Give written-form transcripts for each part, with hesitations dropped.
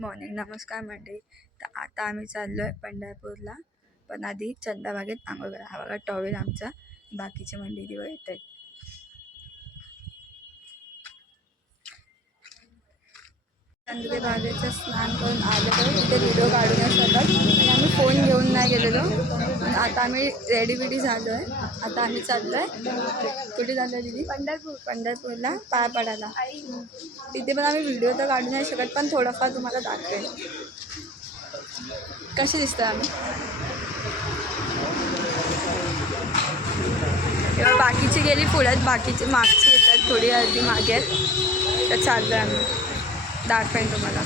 Morning, नमस्कार मंडळी. तर आता आम्ही चाललो आहे पंढरपूरला, पण आधी चंदाबागेत आंघोळ करा. हा बघा टॉवेल आमचा, बाकीचे मंडळी वर येत आहेत. चंद्रभागेचं स्नान करून आलो तर तिथे व्हिडिओ काढू नाही शकत आणि आम्ही फोन घेऊन नाही गेलेलो. आता आम्ही रेडी झालो आहे. आता आम्ही चाललो आहे, कुठे चाललो आहे दीदी? पंढरपूरला पाया पडायला. तिथे पण आम्ही व्हिडिओ तर काढू नाही शकत, पण थोडाफार तुम्हाला दाखवेल कशी दिसतं आम्ही. तेव्हा बाकीची गेली पुढ्यात, बाकीची मागची येतात, थोडी अर्धी मागे आहेत. तर चाललो आहे आम्ही, दाखवेन तुम्हाला.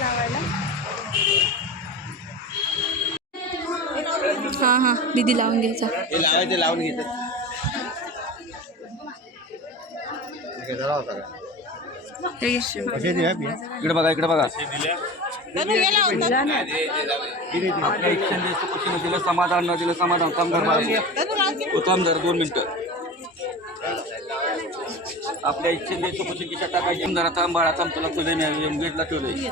लावायला हां हां दीदी लावून घ्यायचा. लावून घ्यायचं. इकडे बघा, इकडे बघा. आपल्या इच्छा दिलं समाधान, न दिलं समाधान. थांब जरा 2 मिनिटं. आपल्या इच्छेने चुकून किशा टाकायची. जरा थांब बाळा, थांब. तुला तुझे गेटला ठेवलंय.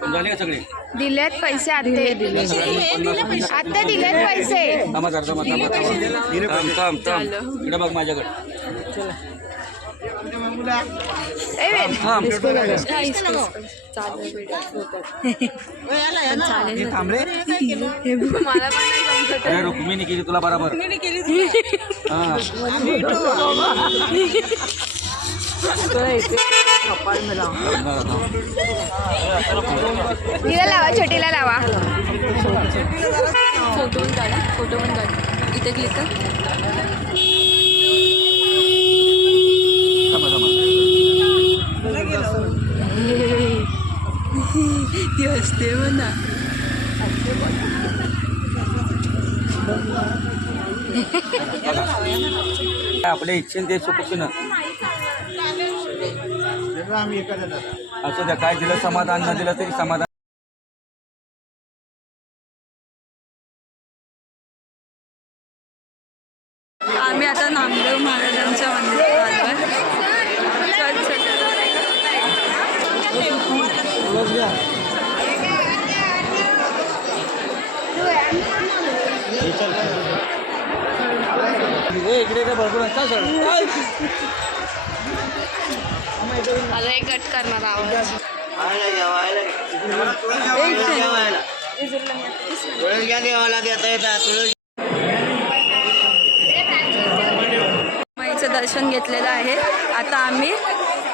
पण झाले का सगळे? दिलेत पैसे आता दिलेत पैसे. थांबा जरा, थांब. इकडे बघ माझ्याकडे. रुक्मिणी केली तुला बरोबर. तिला लावा, छोटीला लावा. फोटो पण काढा. इथे क्लिक कर. ती असते म्हणा. आपल्या इच्छेने ते चुकून असं द्या. काय दिलं समाधान, न दिलं तरी समाधान. आम्ही आता नामदेव महाराजांच्या मंदिरात आलो आहे. इकडे भरपूर मला एक कट करणार आवाज. माईचं दर्शन घेतलेलं आहे. आता आम्ही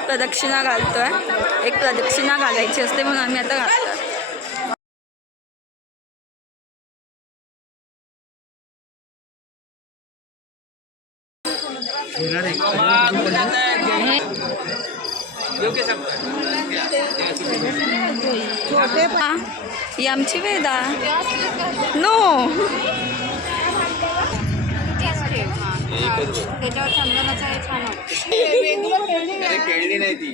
प्रदक्षिणा घालतोय. एक प्रदक्षिणा घालायची असते म्हणून आम्ही आता घालतोय. ही आमची वेदा. नो त्याच्यावर चंदनाचा छान खेळली नाही ती.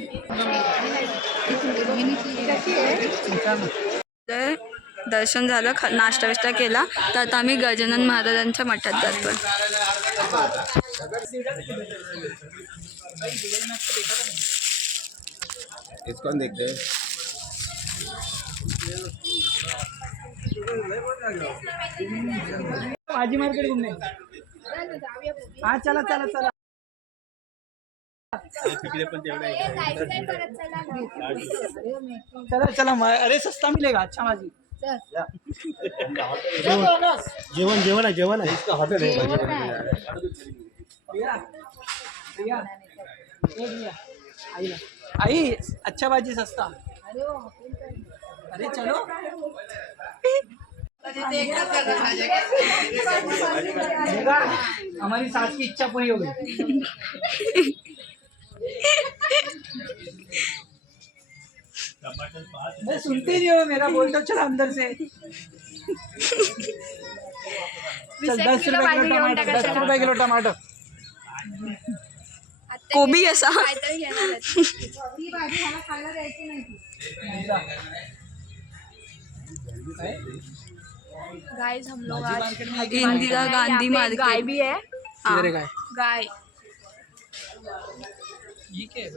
दर्शन झालं, नाश्ता विष्टा केला, तर आता आम्ही गजानन महाराजांच्या मठात जातोय. कौन देखते हैं? भाजी मार्केट घूमने. हाँ चला. चला. अरे सस्ता मिलेगा. अच्छा भाजी. जेवण आहे. इसका होटल है. आई अच्छा भाजी सस्ता. अरे चलो. हमारी सास की इच्छा पूरी हो गई. मैं सुनती नहीं हूँ, मेरा बोलता चल अंदर से. चल 10 रुपए किलो टमाटर. कोबी असा. गाइस हम लोग आज इंदिरा गांधी मार्केट. गाय भी है. गाय ये क्या है?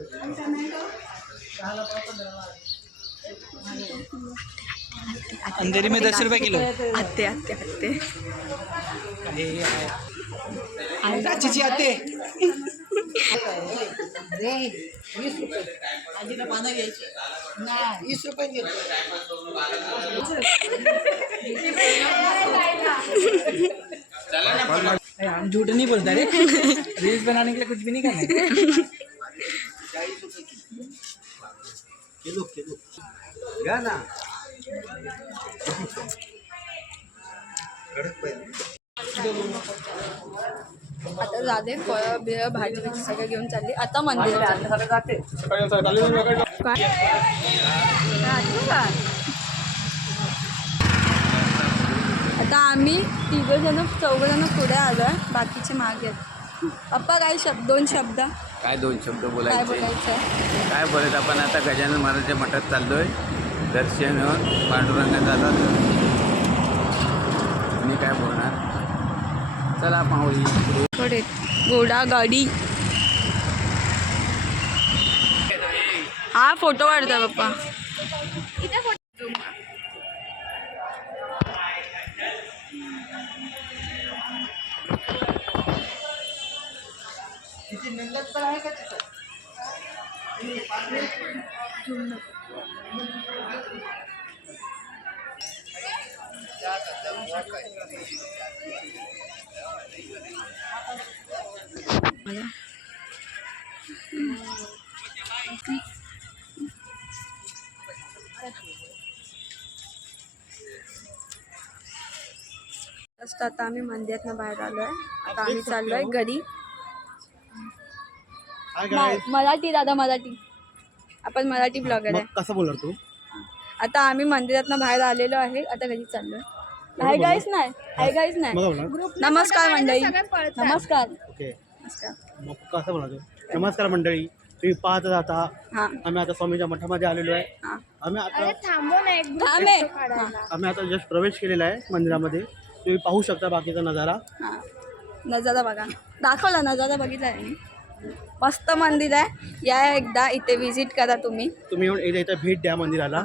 अंधेरी में 10 रुपये किलो आते आते आते रांचीची आते हम झूठ नहीं बोलता रे रील्स बनाने के लिए कुछ भी नहीं करना आता जाते फळं बिळं भाजी बिजी सगळं घेऊन चालली आता मंदिरात चालली. काय आठवू का? आता आम्ही चौघजण पुढे आलोय बाकीचे मागे आहेत. अप्पा काय दोन शब्द काय 2 शब्द काय बोलायचे बोलायचं? काय बोलायचं आपण आता गजानन महाराजच्या मठात चाललोय दर्शन होऊन पांडुरंगाचा मी काय बोलणार चला पाहूया पुढे घोडा गाडी हा फोटो काढतोय पप्पा. जस्ट आता आम्ही मंदिरातनं बाहेर आलोय. आता आम्ही चाललोय घरी. मराठी दादा मराठी आपण मराठी ब्लॉगर आहे. कसं बोलणार तू? आता आम्ही मंदिरातनं बाहेर आलेलो आहे. आता घरी चाललोय. हाय गाईस नाही हाय गाईस नाही. नमस्कार मंडळी नमस्कार. ओके नमस्कार. मग कसं बोलणार तू? नमस्कार मंडळी, तुम्ही पाहत आता हा आम्ही आता स्वामीच्या मठामध्ये आलेलो आहे. हा आम्ही आता थांबे. आम्ही आता जस्ट प्रवेश केलेला आहे मंदिरामध्ये. तुम्ही पाहू शकता बाकीचा नजारा. हा नजारा बघा दाखवला नजारा बघितला आहे मी. मस्त मंदिर आहे. या एकदा इथे विजिट करा तुम्ही. तुम्ही येऊन एकदा इथं भेट द्या मंदिराला.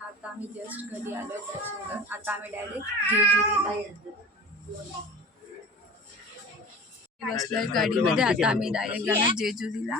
आता आम्ही जस्ट घरी आलो. आता आम्ही डायरेक्ट जेजुरीला बसलोय गाडीमध्ये. आता आम्ही डायरेक्ट जाणार जेजुरीला.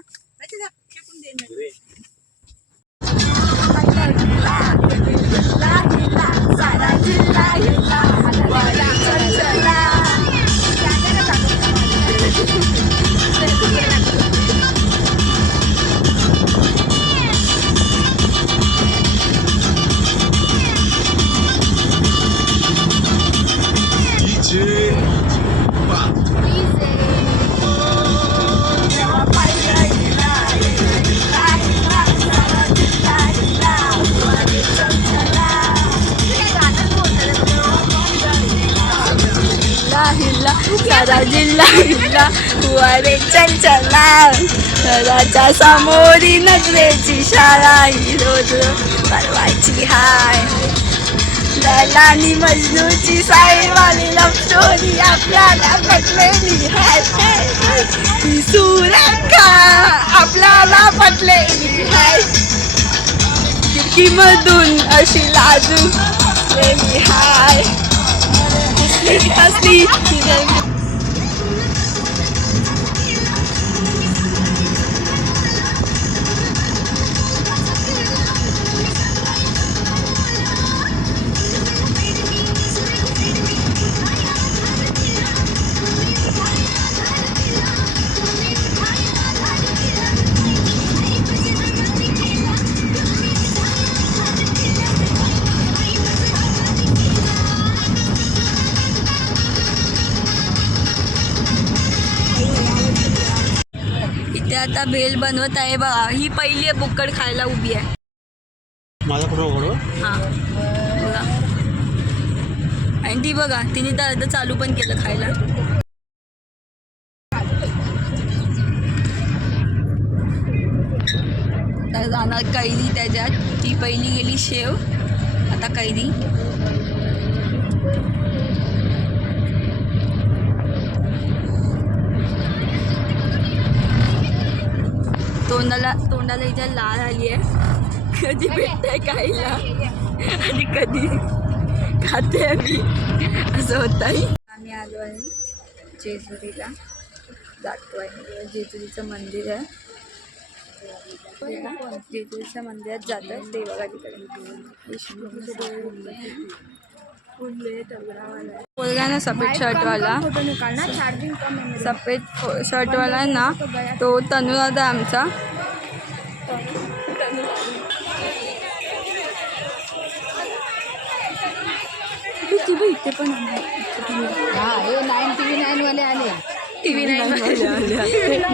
सारा जिल्हा हिल्ला हुआ रे चंचला. राजा समोरी नजरेची शाळा ही रोज परवाची हाय. लैलानी मजनूची साईवाली लव स्टोरी आपल्याला पटलेली हाय. ही सुरेखा आपल्याला पटलेली हाय. खिडकीमधून अशी लाजू हाय. असली आता भेल बनवत आहे बघा. ही पहिली बुक्कड खायला उभी आहे. माझा फोटो ओढव. हां बघा. आणि ती बघा तिने तर अर्ध चालू पण केलं खायला. तर जाणार कैरी त्याच्यात. ती पहिली गेली शेव. आता कैरी. तोंडाला इथे लाल आली आहे. कधी भेटतंय खायला आणि कधी खाते मी असं होत आहे. आम्ही आलो आहे जेजुरीला, जातो आहे. जेजुरीचं मंदिर आहे. जेजुरीच्या मंदिरात जात आहे. ते बघा तिकडे पोरगा ना सफेद शर्टवाला, सफेद शर्टवाला आहे ना तो तनुराधा आमचा. इथे पण हे 9 वाले आले. TV9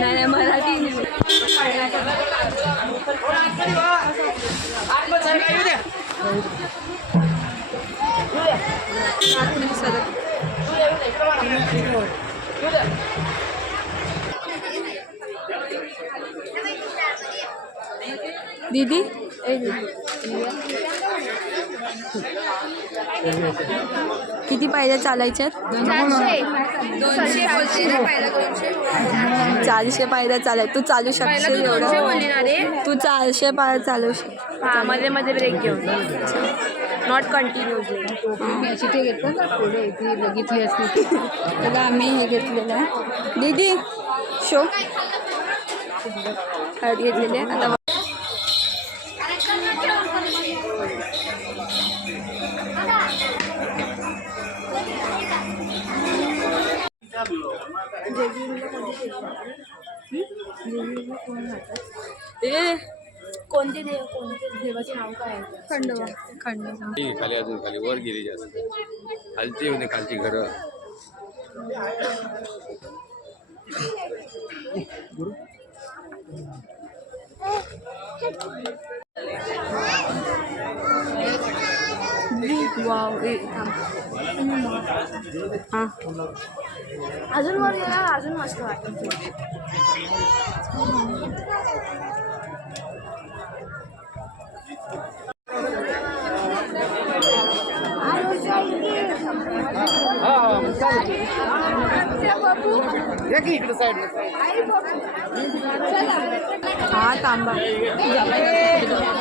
नाही मराठी दीदी किती पायऱ्या चालायच्यात? 400 पायऱ्या चालाय. तू चालू शकशील एवढं? तू 400 पायऱ्या चालू शकशील. मध्ये ब्रेक घेऊन नॉट कंटिन्युअसली. अशी ते घेतलं ना पुढे ती बघितली असती. त्याला आम्ही हे घेतलेलं आहे. दीदी शो हळद घेतलेली आहे. आता कोणते देवाचे नाव काय आहे? खंडोबा. खाली अजून खाली वर गेली जास्त खालची होते खालची घरं. वाव हां अजून वर गेला अजून मस्त वाटत. हा तांबा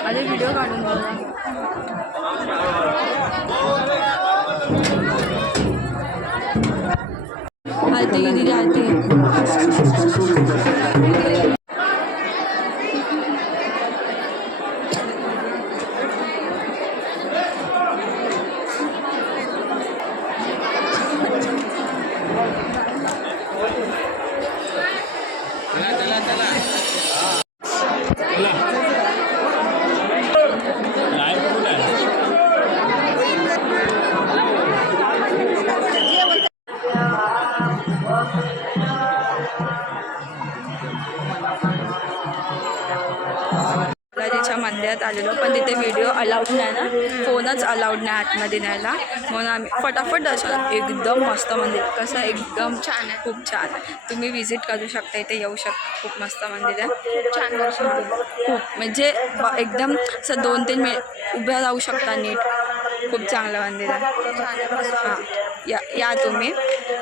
अरे व्हिडिओ काढून बघा. आलते की दीदी आलते. त्याच्या मंदिरात आलेलो पण तिथे व्हिडिओ अलाउड नाही ना, फोनच अलाउड नाही आतमध्ये न्यायला. म्हणून आम्ही फटाफट दर्शन. एकदम मस्त मंदिर. कसं एकदम छान आहे, खूप छान आहे. तुम्ही विजिट करू शकता, इथे येऊ शकता. खूप मस्त मंदिर आहे. छान दर्शन केलं. खूप म्हणजे एकदम असं 2-3 मिनिट उभ्या राहू शकता नीट. खूप चांगलं मंदिर आहे. हां या तुम्ही.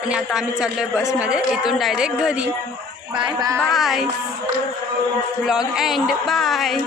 आणि आता आम्ही चाललो आहे बसमध्ये. इथून डायरेक्ट घरी. Bye bye. Vlog end. Bye.